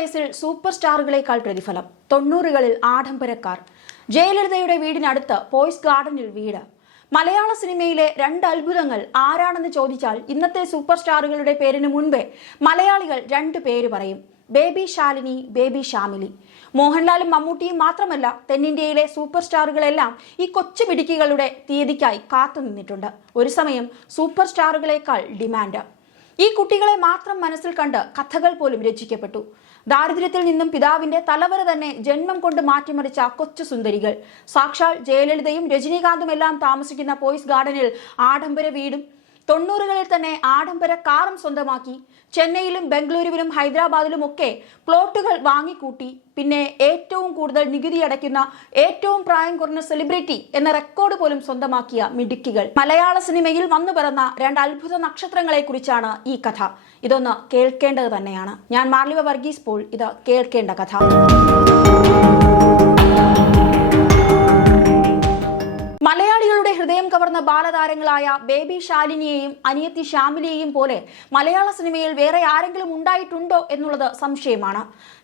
വയസ്സിൽ സൂപ്പർ സ്റ്റാറുകളെക്കാൾ പ്രതിഫലം. തൊണ്ണൂറുകളിൽ ആഡംബരക്കാർ. ജയലളിതയുടെ വീടിനടുത്ത് പോയ്സ് ഗാർഡനിൽ വീട്. മലയാള സിനിമയിലെ രണ്ട് അത്ഭുതങ്ങൾ ആരാണെന്ന് ചോദിച്ചാൽ ഇന്നത്തെ സൂപ്പർ സ്റ്റാറുകളുടെ പേരിന് മുൻപേ മലയാളികൾ രണ്ട് പേര് പറയും. ബേബി ശാലിനി ബേബി ഷാമിലി മോഹൻലാലും മമ്മൂട്ടിയും മാത്രമല്ല തെന്നിന്ത്യയിലെ സൂപ്പർ സ്റ്റാറുകളെല്ലാം ഈ കൊച്ചു മിടുക്കികളുടെ തീയതിക്കായി കാത്തുനിന്നിട്ടുണ്ട് ഒരു സമയം സൂപ്പർ സ്റ്റാറുകളെക്കാൾ ഡിമാൻഡ്. ഈ കുട്ടികളെ മാത്രം മനസ്സിൽ കണ്ട് കഥകൾ പോലും രചിക്കപ്പെട്ടു. ദാരിദ്ര്യത്തിൽ നിന്നും പിതാവിന്റെ തലവര തന്നെ ജന്മം കൊണ്ട് മാറ്റിമറിച്ച കൊച്ചു സുന്ദരികൾ. സാക്ഷാൽ ജയലളിതയും രജനീകാന്തും എല്ലാം താമസിക്കുന്ന പോയിസ് ഗാർഡനിൽ ആഡംബര വീടും തൊണ്ണൂറുകളിൽ തന്നെ ആഡംബര കാറും സ്വന്തമാക്കി. ചെന്നൈയിലും ബംഗളൂരുവിലും ഹൈദരാബാദിലും ഒക്കെ പ്ലോട്ടുകൾ വാങ്ങിക്കൂട്ടി. പിന്നെ ഏറ്റവും കൂടുതൽ നികുതി അടയ്ക്കുന്ന ഏറ്റവും പ്രായം കുറഞ്ഞ സെലിബ്രിറ്റി എന്ന റെക്കോർഡ് പോലും സ്വന്തമാക്കിയ മിടുക്കികൾ. മലയാള സിനിമയിൽ വന്നു പിറന്ന രണ്ട് അത്ഭുത നക്ഷത്രങ്ങളെ കുറിച്ചാണ് ഈ കഥ. ഇതൊന്ന് കേൾക്കേണ്ടത് തന്നെയാണ്. ഞാൻ മാർലിവ വർഗീസ് പോൾ. ഇത് കേൾക്കേണ്ട കഥ. കവർന്ന ബാലതാരങ്ങളായ ബേബി ശാലിനിയെയും അനിയത്തി ശ്യാമിലിയെയും പോലെ മലയാള സിനിമയിൽ വേറെ ആരെങ്കിലും ഉണ്ടായിട്ടുണ്ടോ എന്നുള്ളത് സംശയമാണ്.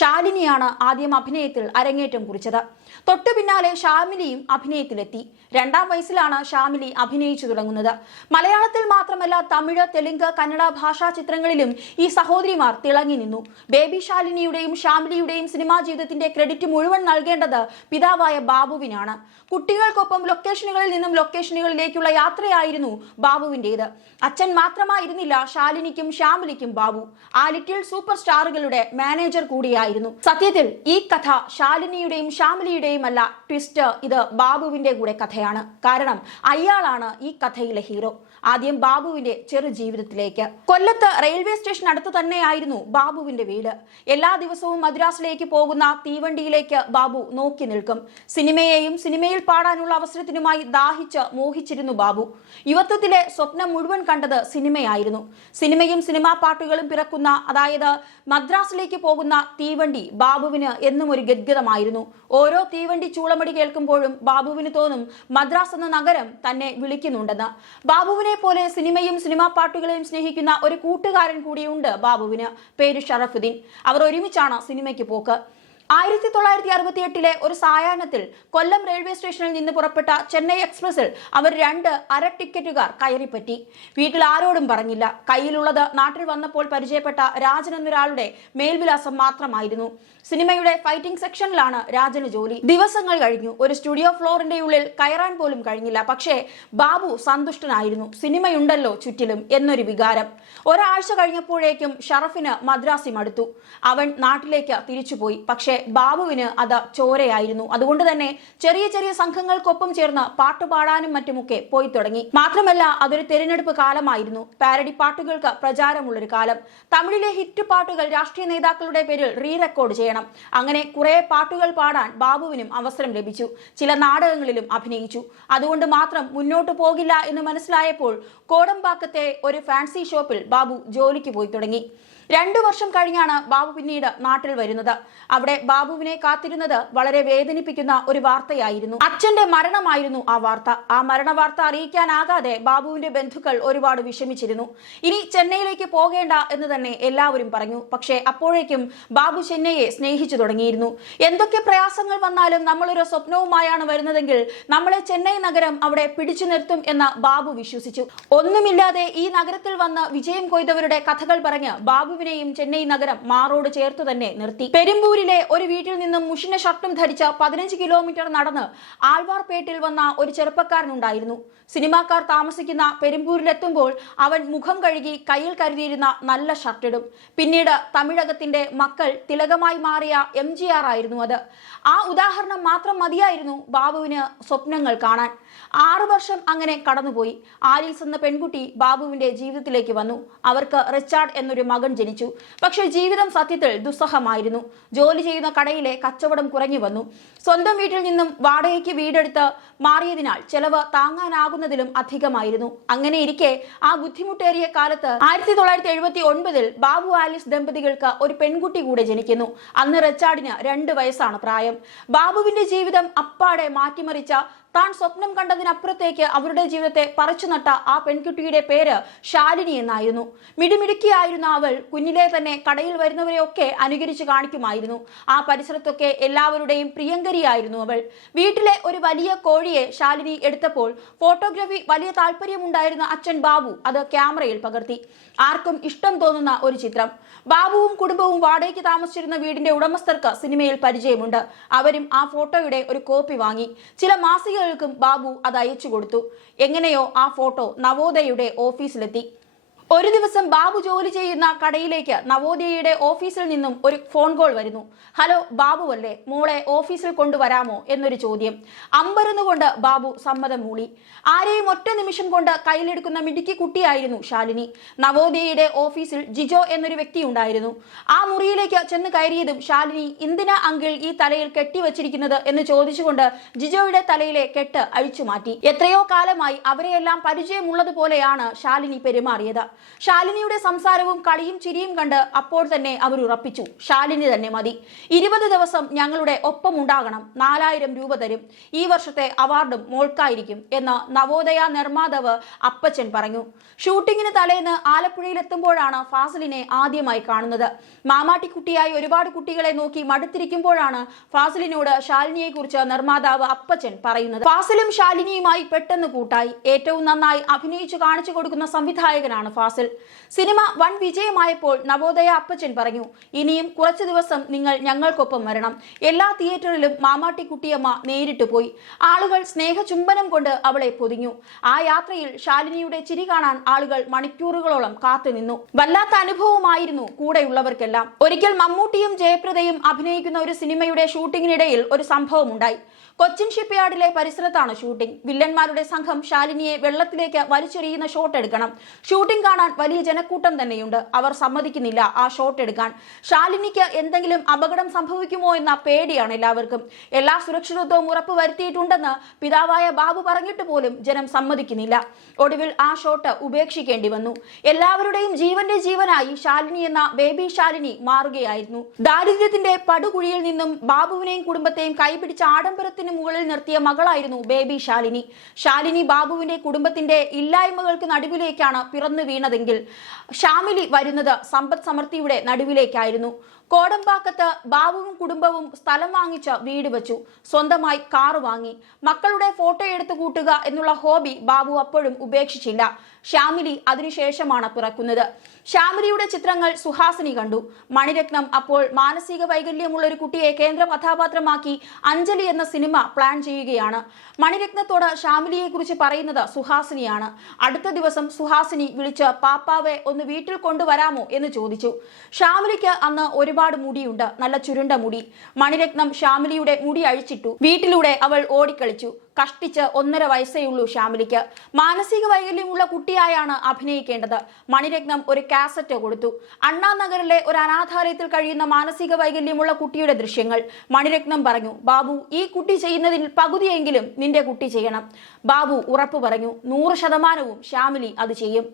ശാലിനിയാണ് ആദ്യം അഭിനയത്തിൽ അരങ്ങേറ്റം കുറിച്ചത്. തൊട്ടു പിന്നാലെ ഷാമിലിയും അഭിനയത്തിലെത്തി. രണ്ടാം വയസ്സിലാണ് ഷാമിലി അഭിനയിച്ചു തുടങ്ങുന്നത്. മലയാളത്തിൽ മാത്രമല്ല തമിഴ് തെലുങ്ക് കന്നഡ ഭാഷാ ചിത്രങ്ങളിലും ഈ സഹോദരിമാർ തിളങ്ങി നിന്നു. ബേബി ശാലിനിയുടെയും ഷാമിലിയുടെയും സിനിമാ ജീവിതത്തിന്റെ ക്രെഡിറ്റ് മുഴുവൻ നൽകേണ്ടത് പിതാവായ ബാബുവിനാണ്. കുട്ടികൾക്കൊപ്പം ലൊക്കേഷനുകളിൽ നിന്നും ലൊക്കേഷനുകളിലേക്കുള്ള യാത്രയായിരുന്നു ബാബുവിന്റെത് അച്ഛൻ മാത്രമായിരുന്നില്ല ഷാലിനിക്കും ഷാമിലിക്കും ബാബു. ആ ലിറ്റിൽ സൂപ്പർ സ്റ്റാറുകളുടെ മാനേജർ കൂടിയായിരുന്നു. സത്യത്തിൽ ഈ കഥ ശാലിനിയുടെയും ശ്യാമിലിയുടെയും അല്ല ട്വിസ്റ്റ് ഇത് ബാബുവിന്റെ കൂടെ കഥയാണ്. കാരണം അയാളാണ് ഈ കഥയിലെ ഹീറോ. ആദ്യം ബാബുവിന്റെ ചെറു ജീവിതത്തിലേക്ക്. കൊല്ലത്ത് റെയിൽവേ സ്റ്റേഷൻ അടുത്ത് തന്നെയായിരുന്നു ബാബുവിന്റെ വീട്. എല്ലാ ദിവസവും മദ്രാസിലേക്ക് പോകുന്ന തീവണ്ടിയിലേക്ക് ബാബു നോക്കി നിൽക്കും. സിനിമയെയും സിനിമയിൽ പാടാനുള്ള അവസരത്തിനുമായി ദാഹിച്ച് മോഹിച്ചിരുന്നു ബാബു. യുവത്വത്തിലെ സ്വപ്നം മുഴുവൻ കണ്ടത് സിനിമയായിരുന്നു. സിനിമയും സിനിമാ പാട്ടുകളും പിറക്കുന്ന അതായത് മദ്രാസിലേക്ക് പോകുന്ന തീവണ്ടി ബാബുവിന് എന്നും ഒരു ഗദ്ഗതമായിരുന്നു. ഓരോ തീവണ്ടി ചൂളമടി കേൾക്കുമ്പോഴും ബാബുവിന് തോന്നും മദ്രാസ് എന്ന നഗരം തന്നെ വിളിക്കുന്നുണ്ടെന്ന്. ബാബുവിനെ പോലെ സിനിമയും സിനിമാ പാട്ടുകളെയും സ്നേഹിക്കുന്ന ഒരു കൂട്ടുകാരൻ കൂടിയുണ്ട് ബാബുവിന്. പേര് ഷറഫുദ്ദീൻ. അവർ ഒരുമിച്ചാണ് സിനിമയ്ക്ക് പോക്ക്. ആയിരത്തി തൊള്ളായിരത്തി അറുപത്തി എട്ടിലെ ഒരു സായാഹ്നത്തിൽ കൊല്ലം റെയിൽവേ സ്റ്റേഷനിൽ നിന്ന് പുറപ്പെട്ട ചെന്നൈ എക്സ്പ്രസിൽ അവർ രണ്ട് അര ടിക്കറ്റുകാർ കയറിപ്പറ്റി. വീട്ടിൽ ആരോടും പറഞ്ഞില്ല. കയ്യിലുള്ളത് നാട്ടിൽ വന്നപ്പോൾ പരിചയപ്പെട്ട രാജൻ എന്നൊരാളുടെ മേൽവിലാസം മാത്രമായിരുന്നു. സിനിമയുടെ ഫൈറ്റിംഗ് സെക്ഷനിലാണ് രാജന് ജോലി. ദിവസങ്ങൾ കഴിഞ്ഞു. ഒരു സ്റ്റുഡിയോ ഫ്ലോറിന്റെ ഉള്ളിൽ കയറാൻ പോലും കഴിഞ്ഞില്ല. പക്ഷേ ബാബു സന്തുഷ്ടനായിരുന്നു. സിനിമയുണ്ടല്ലോ ചുറ്റിലും എന്നൊരു വികാരം. ഒരാഴ്ച കഴിഞ്ഞപ്പോഴേക്കും ഷറഫിന് മദ്രാസി മടുത്തു അവൻ നാട്ടിലേക്ക് തിരിച്ചുപോയി. പക്ഷേ ബാബുവിന് അത് ചോരയായിരുന്നു. അതുകൊണ്ട് തന്നെ ചെറിയ ചെറിയ സംഘങ്ങൾക്കൊപ്പം ചേർന്ന് പാട്ടുപാടാനും മറ്റുമൊക്കെ പോയി തുടങ്ങി. മാത്രമല്ല അതൊരു തെരഞ്ഞെടുപ്പ് കാലമായിരുന്നു. പാരഡി പാട്ടുകൾക്ക് പ്രചാരമുള്ളൊരു കാലം. തമിഴിലെ ഹിറ്റ് പാട്ടുകൾ രാഷ്ട്രീയ നേതാക്കളുടെ പേരിൽ റീ റെക്കോർഡ് ചെയ്യണം. അങ്ങനെ കുറെ പാട്ടുകൾ പാടാൻ ബാബുവിനും അവസരം ലഭിച്ചു. ചില നാടകങ്ങളിലും അഭിനയിച്ചു. അതുകൊണ്ട് മാത്രം മുന്നോട്ട് പോകില്ല എന്ന് മനസ്സിലായപ്പോൾ കോടമ്പാക്കത്തെ ഒരു ഫാൻസി ഷോപ്പിൽ ബാബു ജോലിക്ക് പോയി തുടങ്ങി. രണ്ടു വർഷം കഴിഞ്ഞാണ് ബാബു പിന്നീട് നാട്ടിൽ വരുന്നത്. അവിടെ ബാബുവിനെ കാത്തിരുന്നത് വളരെ വേദനിപ്പിക്കുന്ന ഒരു വാർത്തയായിരുന്നു. അച്ഛന്റെ മരണമായിരുന്നു ആ വാർത്ത. ആ മരണ വാർത്ത അറിയിക്കാനാകാതെ ബാബുവിന്റെ ബന്ധുക്കൾ ഒരുപാട് വിഷമിച്ചിരുന്നു. ഇനി ചെന്നൈയിലേക്ക് പോകേണ്ട എന്ന് തന്നെ എല്ലാവരും പറഞ്ഞു. പക്ഷേ അപ്പോഴേക്കും ബാബു ചെന്നൈയെ സ്നേഹിച്ചു തുടങ്ങിയിരുന്നു. എന്തൊക്കെ പ്രയാസങ്ങൾ വന്നാലും നമ്മളൊരു സ്വപ്നവുമായാണ് വരുന്നതെങ്കിൽ നമ്മളെ ചെന്നൈ നഗരം അവിടെ പിടിച്ചു നിർത്തും എന്ന് ബാബു വിശ്വസിച്ചു. ഒന്നുമില്ലാതെ ഈ നഗരത്തിൽ വന്ന് വിജയം കൊയ്തവരുടെ കഥകൾ പറഞ്ഞ് ബാബുവിനെയും ചെന്നൈ നഗരം മാറോട് ചേർത്തു തന്നെ നിർത്തി. പെരുമ്പൂരിലെ ഒരു വീട്ടിൽ നിന്നും മുഷിന ഷർട്ടും ധരിച്ച പതിനഞ്ച് കിലോമീറ്റർ നടന്ന് ആൾവാർപേട്ടിൽ വന്ന ഒരു ചെറുപ്പക്കാരനുണ്ടായിരുന്നു. സിനിമാക്കാർ താമസിക്കുന്ന പെരുമ്പൂരിലെത്തുമ്പോൾ അവൻ മുഖം കഴുകി കയ്യിൽ കരുതിയിരുന്ന നല്ല ഷർട്ടിടും പിന്നീട് തമിഴകത്തിന്റെ മക്കൾ തിലകമായി മാറിയ എം ആയിരുന്നു അത്. ആ ഉദാഹരണം മാത്രം മതിയായിരുന്നു ബാബുവിന് സ്വപ്നങ്ങൾ കാണാൻ. ആറു വർഷം അങ്ങനെ കടന്നുപോയി. ആലീസ് എന്ന പെൺകുട്ടി ബാബുവിന്റെ ജീവിതത്തിലേക്ക് വന്നു. അവർക്ക് റിച്ചാർഡ് എന്നൊരു മകൻ ജനിച്ചു. പക്ഷെ ജീവിതം സത്യത്തിൽ ദുസ്സഹമായിരുന്നു. ജോലി ചെയ്യുന്ന കടയിലെ കച്ചവടം കുറഞ്ഞു വന്നു. സ്വന്തം വീട്ടിൽ നിന്നും വാടകയ്ക്ക് വീടെടുത്ത് മാറിയതിനാൽ ചെലവ് താങ്ങാനാകുന്നതിലും അധികമായിരുന്നു. അങ്ങനെ ഇരിക്കെ ആ ബുദ്ധിമുട്ടേറിയ കാലത്ത് ആയിരത്തി തൊള്ളായിരത്തി എഴുപത്തി ഒൻപതിൽ ബാബു ആലീസ് ദമ്പതികൾക്ക് ഒരു പെൺകുട്ടി കൂടെ ജനിക്കുന്നു. അന്ന് റിച്ചാർഡിന് രണ്ട് വയസ്സാണ് പ്രായം. ബാബുവിന്റെ ജീവിതം അപ്പാടെ മാറ്റിമറിച്ച താൻ സ്വപ്നം കണ്ടതിനപ്പുറത്തേക്ക് അവരുടെ ജീവിതത്തെ പറിച്ചു നട്ട ആ പെൺകുട്ടിയുടെ പേര് ശാലിനി എന്നായിരുന്നു. മിടിമിടുക്കിയായിരുന്ന അവൾ കുഞ്ഞിലെ തന്നെ കടയിൽ വരുന്നവരെയൊക്കെ അനുകരിച്ച് കാണിക്കുമായിരുന്നു. ആ പരിസരത്തൊക്കെ എല്ലാവരുടെയും പ്രിയങ്കരിയായിരുന്നു അവൾ. വീട്ടിലെ ഒരു വലിയ കോഴിയെ ശാലിനി എടുത്തപ്പോൾ ഫോട്ടോഗ്രാഫി വലിയ താല്പര്യമുണ്ടായിരുന്ന അച്ഛൻ ബാബു അത് ക്യാമറയിൽ പകർത്തി. ആർക്കും ഇഷ്ടം തോന്നുന്ന ഒരു ചിത്രം. ബാബുവും കുടുംബവും വാടകയ്ക്ക് താമസിച്ചിരുന്ന വീടിന്റെ ഉടമസ്ഥർക്ക് സിനിമയിൽ പരിചയമുണ്ട്. അവരും ആ ഫോട്ടോയുടെ ഒരു കോപ്പി വാങ്ങി. ചില മാസികകൾക്കും ബാബു അത് അയച്ചു കൊടുത്തു. എങ്ങനെയോ ആ ഫോട്ടോ നവോദയയുടെ ഓഫീസിലെത്തി. ഒരു ദിവസം ബാബു ജോലി ചെയ്യുന്ന കടയിലേക്ക് നവോദയയുടെ ഓഫീസിൽ നിന്നും ഒരു ഫോൺ കോൾ വരുന്നു. ഹലോ ബാബു അല്ലേ? മോളെ ഓഫീസിൽ കൊണ്ടുവരാമോ? എന്നൊരു ചോദ്യം. അമ്പരന്നുകൊണ്ട് ബാബു സമ്മതം മൂളി. ആരെയും ഒറ്റ നിമിഷം കൊണ്ട് കയ്യിലെടുക്കുന്ന മിടുക്കി കുട്ടിയായിരുന്നു ശാലിനി. നവോദയയുടെ ഓഫീസിൽ ജിജോ എന്നൊരു വ്യക്തി ഉണ്ടായിരുന്നു. ആ മുറിയിലേക്ക് ചെന്ന് കയറിയതും ശാലിനി എന്തിനാ അങ്കിൾ ഈ തലയിൽ കെട്ടിവച്ചിരിക്കുന്നത് എന്ന് ചോദിച്ചുകൊണ്ട് ജിജോയുടെ തലയിലെ കെട്ട് അഴിച്ചു മാറ്റി. എത്രയോ കാലമായി അവരെയെല്ലാം പരിചയമുള്ളതുപോലെയാണ് ശാലിനി പെരുമാറിയത്. ശാലിനിയുടെ സംസാരവും കളിയും ചിരിയും കണ്ട് അപ്പോൾ തന്നെ അവർ ഉറപ്പിച്ചു. ശാലിനി തന്നെ മതി. ഇരുപത് ദിവസം ഞങ്ങളുടെ ഒപ്പം ഉണ്ടാകണം നാലായിരം രൂപ തരും. ഈ വർഷത്തെ അവാർഡും മോൾക്കായിരിക്കും എന്ന് നവോദയ നിർമ്മാതാവ് അപ്പച്ചൻ പറഞ്ഞു. ഷൂട്ടിങ്ങിന് തലേന്ന് ആലപ്പുഴയിലെത്തുമ്പോഴാണ് ഫാസിലിനെ ആദ്യമായി കാണുന്നത്. മാമാട്ടിക്കുട്ടിയായി ഒരുപാട് കുട്ടികളെ നോക്കി മടുത്തിരിക്കുമ്പോഴാണ് ഫാസിലിനോട് ശാലിനിയെ കുറിച്ച് നിർമ്മാതാവ് അപ്പച്ചൻ പറയുന്നത്. ഫാസിലും ശാലിനിയുമായി പെട്ടെന്ന് കൂട്ടായി. ഏറ്റവും നന്നായി അഭിനയിച്ചു കാണിച്ചു കൊടുക്കുന്ന സംവിധായകനാണ് ഫാസിൽ. സിനിമ വൻ വിജയമായപ്പോൾ നവോദയ അപ്പച്ചൻ പറഞ്ഞു ഇനിയും കുറച്ചു ദിവസം നിങ്ങൾ ഞങ്ങൾക്കൊപ്പം വരണം. എല്ലാ തിയേറ്ററിലും മാമാട്ടി കുട്ടിയമ്മ നേരിട്ട് പോയി. ആളുകൾ സ്നേഹചുംബനം കൊണ്ട് അവളെ പൊതിഞ്ഞു. ആ യാത്രയിൽ ശാലിനിയുടെ ചിരി കാണാൻ ആളുകൾ മണിക്കൂറുകളോളം കാത്തുനിന്നു വല്ലാത്ത അനുഭവമായിരുന്നു കൂടെയുള്ളവർക്കെല്ലാം. ഒരിക്കൽ മമ്മൂട്ടിയും ജയപ്രദയും അഭിനയിക്കുന്ന ഒരു സിനിമയുടെ ഷൂട്ടിങ്ങിനിടയിൽ ഒരു സംഭവം ഉണ്ടായി കൊച്ചിൻ ഷിപ്പ്യാർഡിലെ പരിസരത്താണ് ഷൂട്ടിംഗ്. വില്ലന്മാരുടെ സംഘം ശാലിനിയെ വെള്ളത്തിലേക്ക് വലിച്ചെറിയുന്ന ഷോട്ട് എടുക്കണം. ഷൂട്ടിംഗ് കാണാൻ വലിയ ജനക്കൂട്ടം തന്നെയുണ്ട്. അവർ സമ്മതിക്കുന്നില്ല ആ ഷോട്ട് എടുക്കാൻ. ശാലിനിക്ക് എന്തെങ്കിലും അപകടം സംഭവിക്കുമോ എന്ന പേടിയാണ് എല്ലാവർക്കും. എല്ലാ സുരക്ഷിതത്വവും ഉറപ്പ് വരുത്തിയിട്ടുണ്ടെന്ന് പിതാവായ ബാബു പറഞ്ഞിട്ട് പോലും ജനം സമ്മതിക്കുന്നില്ല. ഒടുവിൽ ആ ഷോട്ട് ഉപേക്ഷിക്കേണ്ടി വന്നു. എല്ലാവരുടെയും ജീവന്റെ ജീവനായി ശാലിനി എന്ന ബേബി ശാലിനി മാറുകയായിരുന്നു. ദാരിദ്ര്യത്തിന്റെ പടുകുഴിയിൽ നിന്നും ബാബുവിനെയും കുടുംബത്തെയും കൈപിടിച്ച ആഡംബരത്തിന് മുകളിൽ നിർത്തിയ മകളായിരുന്നു ബേബി ശാലിനി. ശാലിനി ബാബുവിന്റെ കുടുംബത്തിന്റെ ഇല്ലായ്മകൾക്ക് നടുവിലേക്കാണ് പിറന്നു വീണതെങ്കിൽ ഷാമിലി വരുന്നത് സമ്പദ് സമൃദ്ധിയുടെ നടുവിലേക്കായിരുന്നു. കോടമ്പാക്കത്ത് ബാബുവും കുടുംബവും സ്ഥലം വാങ്ങിച്ച് വീട് വെച്ചു. സ്വന്തമായി കാറ് വാങ്ങി. മക്കളുടെ ഫോട്ടോ എടുത്തു കൂട്ടുക എന്നുള്ള ഹോബി ബാബു അപ്പോഴും ഉപേക്ഷിച്ചില്ല. ശ്യാമിലി അതിനുശേഷമാണ് പിറക്കുന്നത്. ശ്യാമിലിയുടെ ചിത്രങ്ങൾ സുഹാസിനി കണ്ടു. മണിരത്നം അപ്പോൾ മാനസിക വൈകല്യമുള്ള ഒരു കുട്ടിയെ കേന്ദ്ര കഥാപാത്രമാക്കി അഞ്ജലി എന്ന സിനിമ പ്ലാൻ ചെയ്യുകയാണ്. മണിരത്നത്തോട് ശ്യാമിലിയെ കുറിച്ച് പറയുന്നത് സുഹാസിനിയാണ്. അടുത്ത ദിവസം സുഹാസിനി വിളിച്ച് പാപ്പാവെ ഒന്ന് വീട്ടിൽ കൊണ്ടുവരാമോ? എന്ന് ചോദിച്ചു. ശ്യാമിലിക്ക് അന്ന് ഒരുപാട് മുടിയുണ്ട്. നല്ല ചുരുണ്ട മുടി. മണിരത്നം ശ്യാമിലിയുടെ മുടി അഴിച്ചിട്ടു. വീട്ടിലൂടെ അവൾ ഓടിക്കളിച്ചു. കഷ്ടിച്ച് ഒന്നര വയസ്സേ ഉള്ളൂ ശ്യാമിലിക്ക്. മാനസിക വൈകല്യമുള്ള കുട്ടിയായാണ് അഭിനയിക്കേണ്ടത്. മണിരത്നം ഒരു കാസറ്റ് കൊടുത്തു. അണ്ണാ അണ്ണാനഗറിലെ ഒരു അനാഥാലയത്തിൽ കഴിയുന്ന മാനസിക വൈകല്യമുള്ള കുട്ടിയുടെ ദൃശ്യങ്ങൾ. മണിരത്നം പറഞ്ഞു ബാബു ഈ കുട്ടി ചെയ്യുന്നതിൽ പകുതിയെങ്കിലും നിന്റെ കുട്ടി ചെയ്യണം. ബാബു ഉറപ്പു പറഞ്ഞു നൂറ് ശതമാനവും ശ്യാമിലി അത് ചെയ്യും.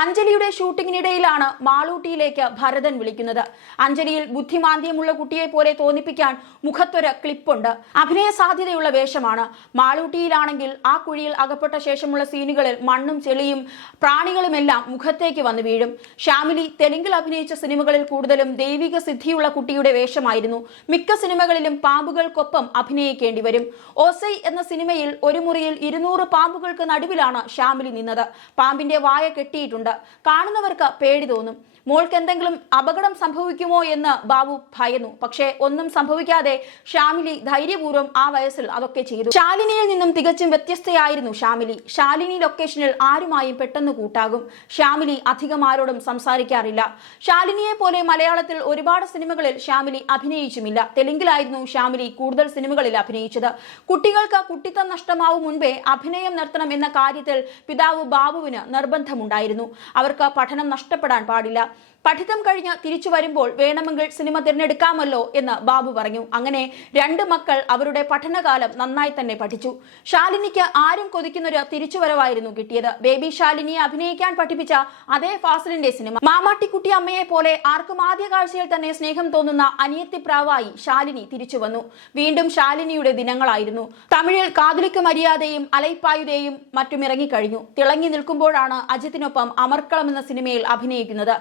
അഞ്ജലിയുടെ ഷൂട്ടിങ്ങിനിടയിലാണ് മാളൂട്ടിയിലേക്ക് ഭരതൻ വിളിക്കുന്നത്. അഞ്ജലിയിൽ ബുദ്ധിമാന്ദ്യമുള്ള കുട്ടിയെ പോലെ തോന്നിപ്പിക്കാൻ മുഖത്തൊരു ക്ലിപ്പുണ്ട്. അഭിനയ സാധ്യതയുള്ള വേഷമാണ്. മാളൂട്ടിയിലാണെങ്കിൽ ആ കുഴിയിൽ അകപ്പെട്ട ശേഷമുള്ള സീനുകളിൽ മണ്ണും ചെളിയും പ്രാണികളുമെല്ലാം മുഖത്തേക്ക് വന്നു വീഴും. ഷാമിലി തെലുങ്കിൽ അഭിനയിച്ച സിനിമകളിൽ കൂടുതലും ദൈവിക സിദ്ധിയുള്ള കുട്ടിയുടെ വേഷമായിരുന്നു. മിക്ക സിനിമകളിലും പാമ്പുകൾക്കൊപ്പം അഭിനയിക്കേണ്ടി വരും. ഓസൈ എന്ന സിനിമയിൽ ഒരു മുറിയിൽ ഇരുന്നൂറ് പാമ്പുകൾക്ക് നടുവിലാണ് ഷാമിലി നിന്നത്. പാമ്പിന്റെ വായ കെട്ടിയിട്ടുണ്ട്. കാണുന്നവർക്ക് പേടി തോന്നും. മോൾക്ക് എന്തെങ്കിലും അപകടം സംഭവിക്കുമോ എന്ന് ബാബു ഭയന്നു. പക്ഷേ ഒന്നും സംഭവിക്കാതെ ഷാമിലി ധൈര്യപൂർവം ആ വയസ്സിൽ അതൊക്കെ ചെയ്തു. ശാലിനിയിൽ നിന്നും തികച്ചും വ്യത്യസ്തയായിരുന്നു ഷാമിലി ശാലിനി ലൊക്കേഷനിൽ ആരുമായും പെട്ടെന്ന് കൂട്ടാകും. ഷാമിലി അധികം ആരോടും സംസാരിക്കാറില്ല. ശാലിനിയെ പോലെ മലയാളത്തിൽ ഒരുപാട് സിനിമകളിൽ ഷാമിലി അഭിനയിച്ചുമില്ല. തെലുങ്കിലായിരുന്നു ഷാമിലി കൂടുതൽ സിനിമകളിൽ അഭിനയിച്ചത്. കുട്ടികൾക്ക് കുട്ടിത്തം നഷ്ടമാവും മുൻപേ അഭിനയം നിർത്തണം എന്ന കാര്യത്തിൽ പിതാവ് ബാബുവിന് നിർബന്ധമുണ്ടായിരുന്നു. അവർക്ക് പഠനം നഷ്ടപ്പെടാൻ പാടില്ല. പഠിത്തം കഴിഞ്ഞ് തിരിച്ചു വരുമ്പോൾ വേണമെങ്കിൽ സിനിമ തിരഞ്ഞെടുക്കാമല്ലോ എന്ന് ബാബു പറഞ്ഞു. അങ്ങനെ രണ്ട് മക്കൾ അവരുടെ പഠനകാലം നന്നായി തന്നെ പഠിച്ചു. ശാലിനിക്ക് ആരും കൊതിക്കുന്നൊരു തിരിച്ചുവരവായിരുന്നു കിട്ടിയത്. ബേബി ശാലിനിയെ അഭിനയിക്കാൻ പഠിപ്പിച്ച അതേ ഫാസിലിന്റെ സിനിമ. മാമാട്ടിക്കുട്ടി അമ്മയെ പോലെ ആർക്കും ആദ്യ കാഴ്ചയിൽ തന്നെ സ്നേഹം തോന്നുന്ന അനിയത്തിപ്രാവായി ശാലിനി തിരിച്ചു വന്നു. വീണ്ടും ശാലിനിയുടെ ദിനങ്ങളായിരുന്നു. തമിഴിൽ കാതുലിക്ക് മര്യാദയും അലൈപ്പായുതയും മറ്റും ഇറങ്ങിക്കഴിഞ്ഞു. തിളങ്ങി നിൽക്കുമ്പോഴാണ് അജിത്തിനൊപ്പം അമർക്കളം എന്ന സിനിമയിൽ അഭിനയിക്കുന്നത്.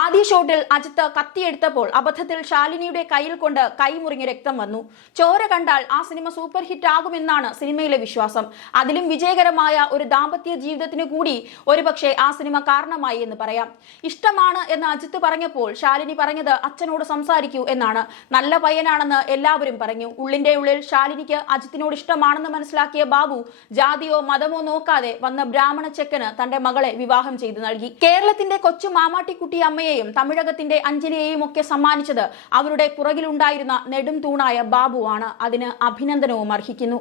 ആദ്യ ഷോട്ടിൽ അജിത്ത് കത്തിയെടുത്തപ്പോൾ അബദ്ധത്തിൽ ശാലിനിയുടെ കയ്യിൽ കൊണ്ട് കൈമുറിഞ്ഞ് രക്തം വന്നു. ചോര കണ്ടാൽ ആ സിനിമ സൂപ്പർ ഹിറ്റ് ആകുമെന്നാണ് സിനിമയിലെ വിശ്വാസം. അതിലും വിജയകരമായ ഒരു ദാമ്പത്യ ജീവിതത്തിന് കൂടി ഒരുപക്ഷെ ആ സിനിമ കാരണമായി എന്ന് പറയാം. ഇഷ്ടമാണ് എന്ന് അജിത്ത് പറഞ്ഞപ്പോൾ ശാലിനി പറഞ്ഞത് അച്ഛനോട് സംസാരിക്കൂ എന്നാണ്. നല്ല പയ്യനാണെന്ന് എല്ലാവരും പറഞ്ഞു. ഉള്ളിന്റെ ഉള്ളിൽ ശാലിനിക്ക് അജിത്തിനോട് ഇഷ്ടമാണെന്ന് മനസ്സിലാക്കിയ ബാബു ജാതിയോ മതമോ നോക്കാതെ വന്ന ബ്രാഹ്മണ ചെക്കന് തന്റെ മകളെ വിവാഹം ചെയ്തു നൽകി. കേരളത്തിന്റെ കൊച്ചു മാമാട്ടിക്കുട്ടി അമ്മയെയും തമിഴകത്തിന്റെ അഞ്ജലിയെയും ഒക്കെ സമ്മാനിച്ചത് അവരുടെ പുറകിലുണ്ടായിരുന്ന നെടും തൂണായ ബാബുവാണ്. അതിന് അഭിനന്ദനവും അർഹിക്കുന്നു.